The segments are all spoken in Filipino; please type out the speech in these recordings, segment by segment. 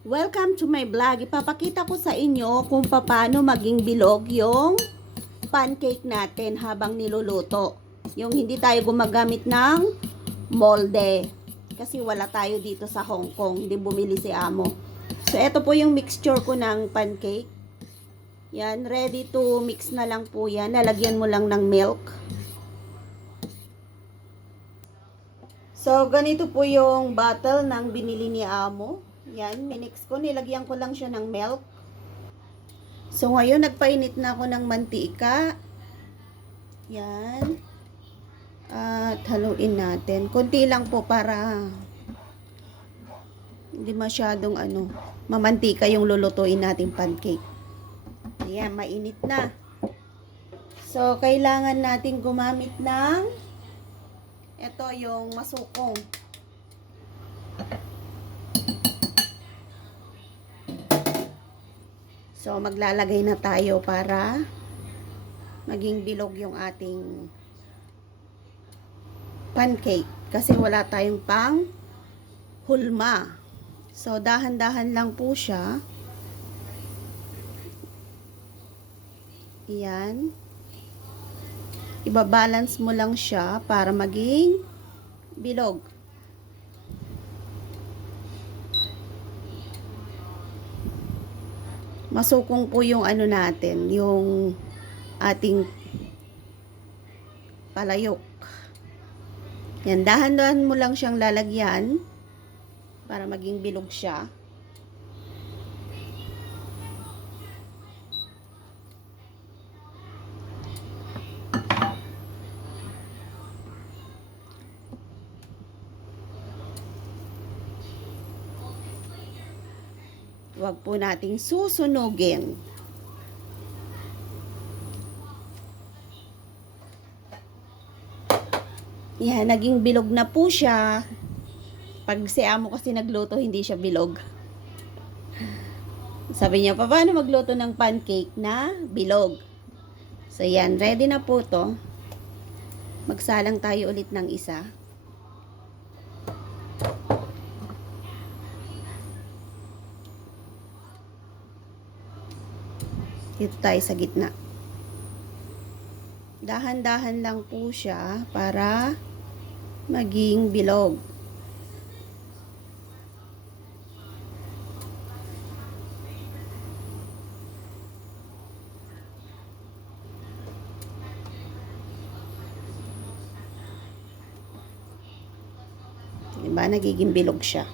Welcome to my vlog. Ipapakita ko sa inyo kung paano maging bilog yung pancake natin habang niluluto. Yung hindi tayo gumagamit ng molde. Kasi wala tayo dito sa Hong Kong. Hindi bumili si Amo. So, ito po yung mixture ko ng pancake. Yan, ready to mix na lang po yan. Lalagyan mo lang ng milk. So, ganito po yung bottle ng binili ni Amo. Yan, minix ko. Nilagyan ko lang siya ng milk. So, ngayon, nagpainit na ako ng mantika. Yan. At haluin natin. Konti lang po para hindi masyadong mamantika yung lulutuin nating pancake. Ayan, mainit na. So, kailangan natin gumamit ng ito yung masukong. So, maglalagay na tayo para maging bilog yung ating pancake. Kasi wala tayong pang hulma. So, dahan-dahan lang po siya. Ayan. Ibabalance mo lang siya para maging bilog. Masukong po yung natin, yung ating palayok. Yan, dahan-dahan mo lang siyang lalagyan para maging bilog siya. Huwag po nating susunugin. Yan, naging bilog na po siya. Pag si Amo kasi nagluto, hindi siya bilog. Sabi niya, paano magluto ng pancake na bilog? So yan, ready na po to. Magsalang tayo ulit ng isa. Dito tayo sa gitna. Dahan-dahan lang po siya para maging bilog. Diba? Nagiging bilog siya.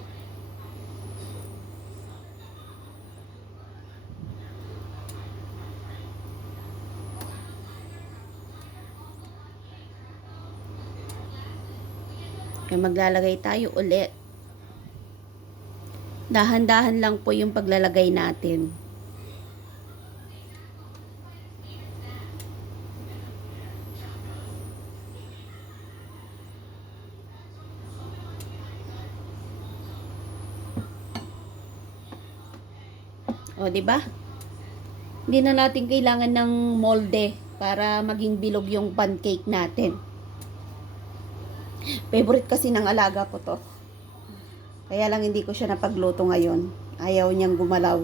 Kaya maglalagay tayo ulit. Dahan-dahan lang po yung paglalagay natin. O, di ba? Hindi na natin kailangan ng molde para maging bilog yung pancake natin. Favorite kasi ng alaga ko to. Kaya lang hindi ko siya napagluto ngayon. Ayaw niyang gumalaw.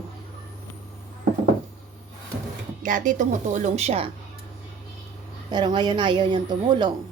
Dati tumutulong siya. Pero ngayon ayaw niyang tumulong.